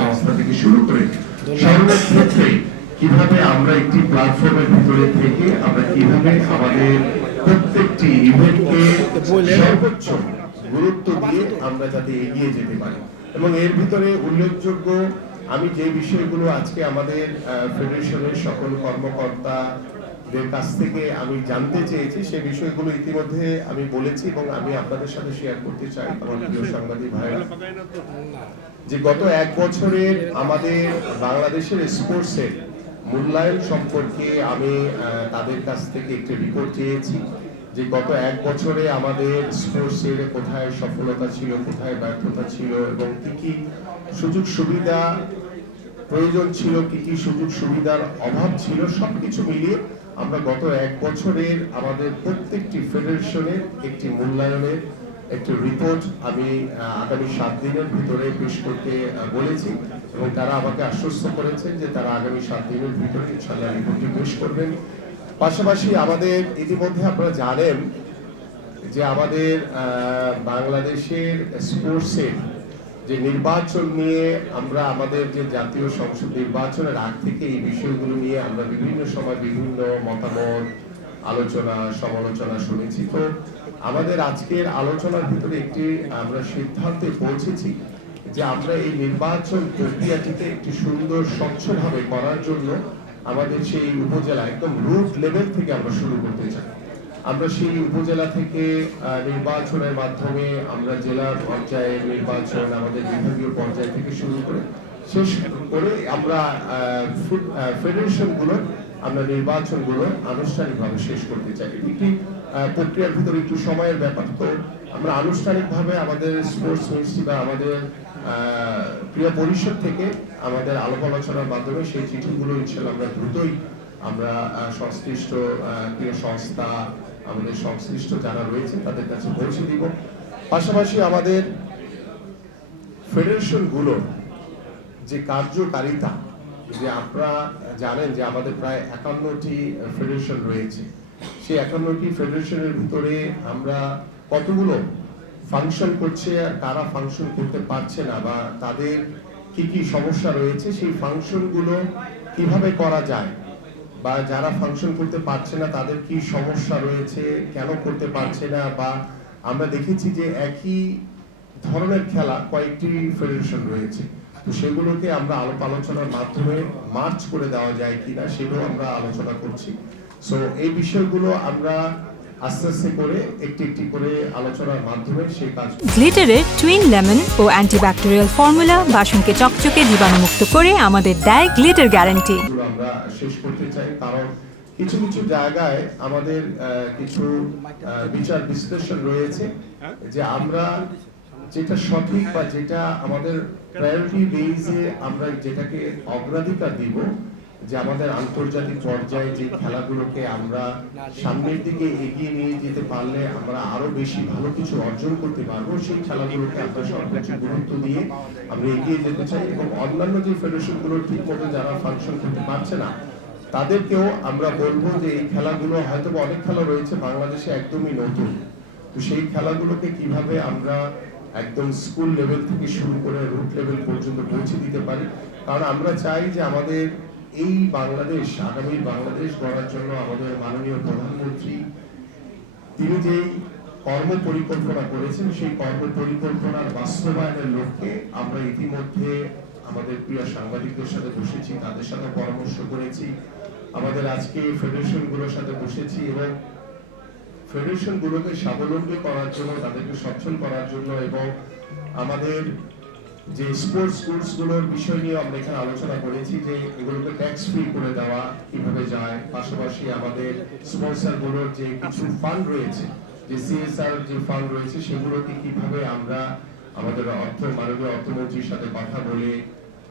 সংস্থা থেকে শুরু করে সর্বক্ষেত্রে কিভাবে আমরা একটি প্ল্যাটফর্মের ভিতরে থেকে আমরা কিভাবে আমাদের প্রত্যেকটি ইভেন্টকে সর্বোচ্চ গুরুত্ব দিয়ে আমরা যাতে এগিয়ে যেতে পারি। এবং এর ভিতরে উল্লেখযোগ্য আমি যে বিষয়গুলো আজকে আমাদের ফেডারেশনের সকল কর্মকর্তাদের কাছ থেকে আমি জানতে চেয়েছি সেই বিষয়গুলো ইতিমধ্যে আমি বলেছি এবং আমি আপনাদের সাথে শেয়ার করতে চাই আমার প্রিয় সাংবাদিক ভাইরা, যে গত এক বছরের আমাদের বাংলাদেশের স্পোর্টসের মূল্যায়ন সম্পর্কে আমি তাদের কাছ থেকে একটি রিপোর্ট চেয়েছি যে গত এক বছরে আমাদের স্পোর্টসের কোথায় সফলতা ছিল, কোথায় ব্যর্থতা ছিল এবং কি কি সুযোগ সুবিধা প্রয়োজন ছিল, কি কি সুযোগ সুবিধার অভাব ছিল, সবকিছু মিলিয়ে আমরা গত এক বছরের আমাদের প্রত্যেকটি ফেডারেশনের একটি মূল্যায়নের একটি রিপোর্ট আমি আগামী 7 দিনের ভিতরে পেশ করতে বলেছি এবং তারা আমাকে আশ্বস্ত করেছেন যে তারা আগামী 7 দিনের ভিতরে ইনশাআল্লাহ রিপোর্টটি পেশ করবেন। পাশাপাশি আমাদের ইতিমধ্যে আপনারা জানেন যে আমাদের বাংলাদেশের স্পোর্টসের যে নির্বাচন নিয়ে আমরা আমাদের যে জাতীয় সংসদ নির্বাচনের আগ থেকে এই বিষয়গুলো নিয়ে আমরা বিভিন্ন সময় বিভিন্ন মতামত আলোচনা সমালোচনা শুনেছি। তো আমাদের আজকের আলোচনার ভিতরে একটি আমরা সিদ্ধান্তে পৌঁছেছি যে আমরা এই নির্বাচন প্রক্রিয়াটিকে একটি সুন্দর স্বচ্ছভাবে করার জন্য আমাদের সেই উপজেলা একদম রুট লেভেল থেকে আমরা শুরু করতে চাই। আমরা সেই উপজেলা থেকে নির্বাচনের মাধ্যমে আমরা জেলা পর্যায়ে নির্বাচন, আমাদের বিভাগীয় পর্যায় থেকে শুরু করে শেষ করে আমরা ফেডারেশনগুলো আমরা নির্বাচনগুলো আনুষ্ঠানিকভাবে শেষ করতে চাই। একটি প্রক্রিয়ার ভিতরে একটু সময়ের ব্যাপার। তো আমরা আনুষ্ঠানিকভাবে আমাদের স্পোর্টস মিনিস্ট্রি বা আমাদের ক্রীড়া পরিষদ থেকে আমাদের আলাপ আলোচনার মাধ্যমে সেই চিঠিগুলো ইনশাআল্লাহ আমরা দ্রুতই আমরা সংশ্লিষ্ট ক্রীড়া সংস্থা আমাদের সংশ্লিষ্ট যারা রয়েছে তাদের কাছে পৌঁছে দিব। পাশাপাশি আমাদের ফেডারেশনগুলো যে কার্যকারিতা, যে আপনারা জানেন যে আমাদের প্রায় 51টি ফেডারেশন রয়েছে, সেই 51টি ফেডারেশনের ভিতরে আমরা কতগুলো ফাংশন করছে আর কারা ফাংশন করতে পারছে না বা তাদের কি কি সমস্যা রয়েছে, সেই ফাংশনগুলো কিভাবে করা যায় বা যারা ফাংশন করতে পারছে না তাদের কি সমস্যা রয়েছে, কেন করতে পারছে না, বা আমরা দেখেছি যে একই ধরনের খেলা কয়েকটি ফেডারেশন রয়েছে, তো সেগুলোকে আমরা আলাপ আলোচনার মাধ্যমে মার্চ করে দেওয়া যায় কিনা সেটাও আমরা আলোচনা করছি। সো এই বিষয়গুলো আমরা আস্তে আস্তে করে একটি একটি করে আলোচনার মাধ্যমে সেই কাজ। গ্লিটারের টুইন লেমন ও অ্যান্টিব্যাকটেরিয়াল ফর্মুলা বাসনকে চকচকে জীবাণুমুক্ত করে আমাদের দেয় গ্লিটার গ্যারান্টি। আমরা শেষ করতে চাই কারণ কিছু কিছু জায়গায় আমাদের কিছু বিচার বিশ্লেষণ রয়েছে যে আমরা যেটা সঠিক বা যেটা আমাদের প্রায়োরিটি বেসে আমরা যেটাকে অগ্রাধিকার দিব, যে আমাদের আন্তর্জাতিক পর্যায়ে যে খেলাগুলোকে আমরা সামনের দিকে এগিয়ে নিয়ে যেতে পারলে আমরা আরো বেশি ভালো কিছু অর্জন করতে পারবো, সেই খেলাগুলোকে আমরা সর্বোচ্চ গুরুত্ব দিয়ে আমরা এগিয়ে যেতে চাই। এবং অন্যান্য যে ফেডারেশনগুলোর ঠিক মতো যারা ফাংশন করতে পারছে না তাদেরকেও আমরা বলবো যে এই খেলাগুলো হয়তো অনেক খেলা রয়েছে বাংলাদেশে একদমই নতুন, তো সেই খেলাগুলোকে কিভাবে আমরা একদম স্কুল লেভেল থেকে শুরু করে রুট লেভেল পর্যন্ত পৌঁছে দিতে পারি। কারণ আমরা চাই যে আমাদের এই বাংলাদেশ, আগামী বাংলাদেশ গড়ার জন্য আমাদের মাননীয় প্রধানমন্ত্রী তিনি যেই কর্ম পরিকল্পনা করেছেন সেই কর্ম পরিকল্পনার বাস্তবায়নের লক্ষ্যে আমরা ইতিমধ্যে আমাদের প্রিয় সাংবাদিকদের সাথে বসেছি, তাদের সাথে পরামর্শ করেছি, আমাদের আজকে ফেডারেশনগুলোর সাথে বসেছি এবং ফেডারেশনগুলোকে স্বাবলম্বী করার জন্য, তাদেরকে সচ্ছল করার জন্য এবং আমাদের যে স্পোর্টস গুডস গুলোর বিষয় নিয়ে আমরা এখানে আলোচনা করেছি যে এগুলোকে ট্যাক্স ফ্রি করে দেওয়া কিভাবে যায়। পাশাপাশি আমাদের স্পন্সর গুলোর যে কিছু ফান্ড রয়েছে, যে সিএসআর যে ফান্ড রয়েছে, সেগুলোকে কিভাবে আমরা আমাদের মাননীয় অর্থমন্ত্রীর সাথে কথা বলে,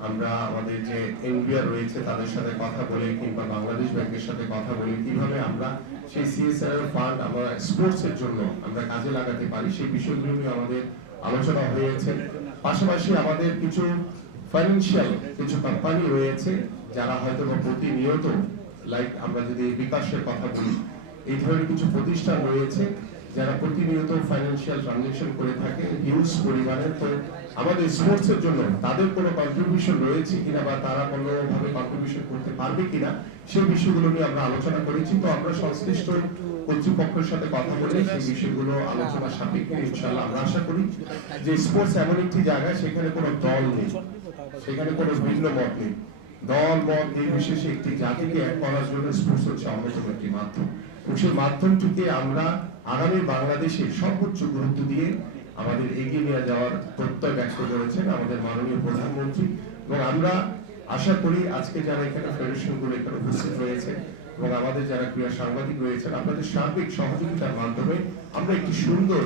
আমরা আমাদের যে এনবিআর রয়েছে তাদের সাথে কথা বলে কিংবা বাংলাদেশ ব্যাংকের সাথে কথা বলে কিভাবে আমরা সেই সিএসআর ফান্ড আমরা স্পোর্টস এর জন্য আমরা কাজে লাগাতে পারি, সেই বিষয়গুলো নিয়ে আমাদের আলোচনা হয়েছে। পাশাপাশি আমাদের কিছু ফাইন্যান্সিয়াল কিছু কোম্পানি রয়েছে যারা হয়তো প্রতিনিয়ত, লাইক আমরা যদি বিকাশের কথা বলি, এই ধরনের কিছু প্রতিষ্ঠান রয়েছে যারা প্রতিনিয়ত ফাইন্যান্সিয়াল ট্রানজাকশন করে থাকে হিউজ পরিমাণে। তো আমাদের স্পোর্টসের জন্য তাদের কোনো কন্ট্রিবিউশন রয়েছে কিনা বা তারা কোনোভাবে কন্ট্রিবিউশন করতে পারবে কিনা সেই বিষয়গুলো নিয়ে আমরা আলোচনা করেছি। তো আমরা সংশ্লিষ্ট কর্তৃপক্ষের সাথে কথা বলে সেই বিষয়গুলো আলোচনা সাপেক্ষে ইনশাআল্লাহ আমরা আশা করি যে স্পোর্টস এমন একটি জায়গা সেখানে কোনো দল নেই, সেখানে কোনো ভিন্ন মত নেই। দল মত নির্বিশেষে একটি জাতিকে এক করার জন্য স্পোর্টস হচ্ছে অন্যতম একটি মাধ্যম, এবং সেই মাধ্যমটিকে আমরা আগামী বাংলাদেশে সর্বোচ্চ গুরুত্ব দিয়ে আমাদের এগিয়ে নিয়ে যাওয়ার প্রত্যয় ব্যক্ত করেছেন আমাদের মাননীয় প্রধানমন্ত্রী। এবং আমরা আশা করি আজকে যারা এখানে ফেডারেশনগুলো এখানে উপস্থিত রয়েছে এবং আমাদের যারা ক্রীড়া সাংবাদিক রয়েছেন, আপনাদের সার্বিক সহযোগিতার মাধ্যমে আমরা একটি সুন্দর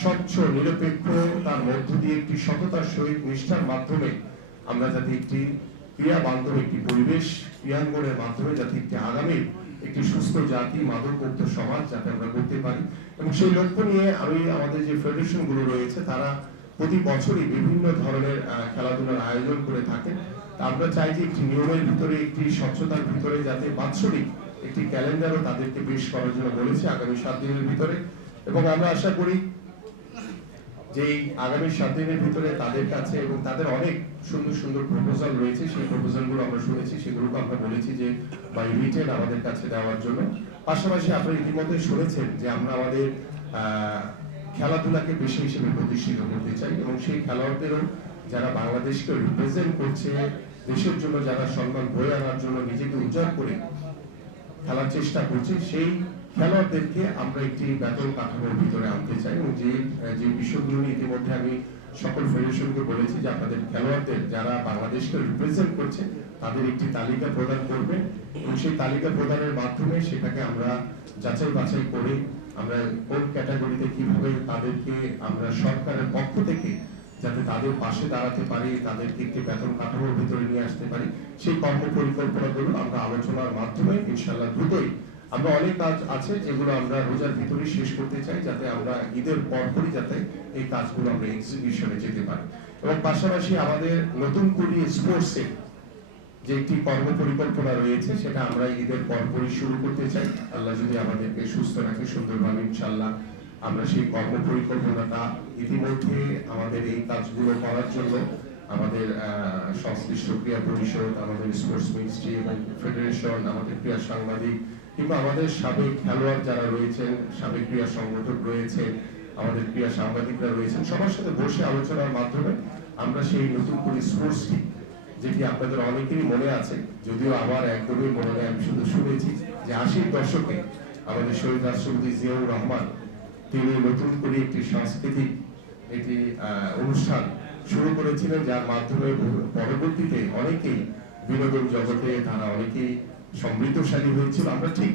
স্বচ্ছ নিরপেক্ষ তার মধ্য দিয়ে একটি সততার সহিত নিষ্ঠার মাধ্যমে আমরা যাতে একটি ক্রিয়া বান্ধব একটি পরিবেশ ক্রিয়াঙ্গনের মাধ্যমে যাতে একটি আগামী একটি সুস্থ জাতি মাদক মুক্ত সমাজ যাতে আমরা করতে পারি। এবং সেই লক্ষ্য নিয়ে আমি আমাদের যে ফেডারেশন গুলো রয়েছে তারা প্রতি বছরই বিভিন্ন ধরনের খেলাধুলার আয়োজন করে থাকেন। আমরা চাই যে একটি নিয়মের ভিতরে একটি স্বচ্ছতার ভিতরে যাতে বাৎসরিক একটি ক্যালেন্ডারও তাদেরকে পেশ করার জন্য বলেছে আগামী 7 দিনের ভিতরে। এবং আমরা আশা করি যে এই আগামী 7 দিনের ভিতরে তাদের কাছে এবং তাদের অনেক সুন্দর সুন্দর প্রপোজাল রয়েছে, সেই প্রপোজালগুলো আমরা শুনেছি, সেগুলোকে আমরা বলেছি যে বাই রিটেন আমাদের কাছে দেওয়ার জন্য। পাশাপাশি আপনারা ইতিমধ্যে শুনেছেন যে আমরা আমাদের খেলাধুলাকে পেশা হিসেবে প্রতিষ্ঠিত করতে চাই এবং সেই খেলোয়াড়দেরও যারা বাংলাদেশকে রিপ্রেজেন্ট করছে, দেশের জন্য যারা সম্মান বয়ে আনার জন্য নিজেকে উজাড় করে খেলার চেষ্টা করছে, সেই খেলোয়াড়দেরকে আমরা একটি বেতন কাঠামোর ভিতরে আনতে চাই। এবং যে বিষয়গুলো নিয়ে ইতিমধ্যে আমি সকল ফেডারেশনকে বলেছি যে আপনাদের খেলোয়াড়দের যারা বাংলাদেশকে রিপ্রেজেন্ট করছে তাদের একটি তালিকা প্রদান করবে এবং সেই তালিকা প্রদানের মাধ্যমে সেটাকে আমরা যাচাই বাছাই করে আমরা কোন ক্যাটাগরিতে কিভাবে তাদেরকে আমরা সরকারের পক্ষ থেকে যাতে তাদের পাশে দাঁড়াতে পারি, তাদেরকে একটি বেতন কাঠামোর ভিতরে নিয়ে আসতে পারি, সেই কর্ম পরিকল্পনাগুলো আমরা আলোচনার মাধ্যমে ইনশাআল্লাহ দ্রুতই আমরা অনেক কাজ আছে যেগুলো আমরা রোজার ভিতরে শেষ করতে চাই যাতে আমরা ঈদের পরপরই যাতে এই কাজগুলো আমরা এক্সিকিউশনে যেতে পারি। এবং পাশাপাশি আমাদের নতুন করে স্পোর্টসে যে একটি কর্ম পরিকল্পনা রয়েছে সেটা আমরা ঈদের পরপরই শুরু করতে চাই। আল্লাহ যদি আমাদেরকে সুস্থ রাখে সুন্দরভাবে ইনশাআল্লাহ আমরা সেই কর্ম পরিকল্পনাটা ইতিমধ্যে আমাদের এই কাজগুলো করার জন্য আমাদের সংশ্লিষ্ট ক্রীড়া পরিষদ, আমাদের স্পোর্টস মিনিস্ট্রি এবং ফেডারেশন, আমাদের ক্রীড়া সাংবাদিক কিংবা আমাদের সাবেক খেলোয়াড় যারা রয়েছেন, সাবেক ক্রীড়া সংগঠক রয়েছে, আমাদের ক্রীড়া সাংবাদিকরা রয়েছেন, সবার সাথে বসে আলোচনার মাধ্যমে আমরা সেই নতুন করে স্পোর্টসটি যেটি আপনাদের অনেকেরই মনে আছে, যদিও আমার একদমই মনে নেই, আমি শুধু শুনেছি যে 80-র দশকে আমাদের শহীদ রাষ্ট্রপতি জিয়াউর রহমান তিনি নতুন করে একটি সাংস্কৃতিক একটি অনুষ্ঠান শুরু করেছিলেন যার মাধ্যমে পরবর্তীতে অনেকেই বিনোদন জগতে তারা অনেকেই সমৃদ্ধশালী হয়েছিল। আমরা ঠিক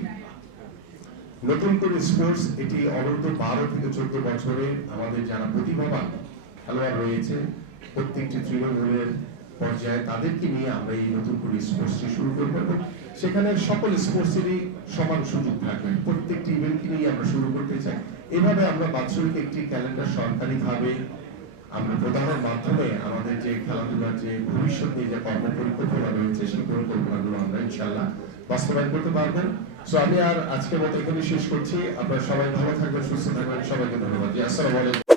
নতুন করে স্পোর্টস এটি অনন্ত 12 থেকে 14 বছরে আমাদের যারা প্রতিভাবান খেলোয়াড় রয়েছে প্রত্যেকটি তৃণমূলের পর্যায়ে তাদেরকে নিয়ে আমরা এই নতুন করে স্পোর্টসটি শুরু করবো এবং সেখানে সকল স্পোর্টসেরই সমান সুযোগ থাকবে, প্রত্যেকটি ইভেন্টকে নিয়ে আমরা শুরু করতে চাই। এভাবে আমরা বাৎসরিক একটি ক্যালেন্ডার সরকারিভাবে আমরা প্রদানের মাধ্যমে আমাদের যে খেলাধুলার যে ভবিষ্যৎ নিয়ে যে কর্ম পরিকল্পনা রয়েছে সেই পরিকল্পনাগুলো আমরা ইনশাআল্লাহ বাস্তবায়ন করতে পারবো। সো আমি আর আজকের মতো এখানে শেষ করছি। আপনারা সবাই ভালো থাকবেন, সুস্থ থাকবেন, সবাইকে ধন্যবাদ। আসসালামু আলাইকুম।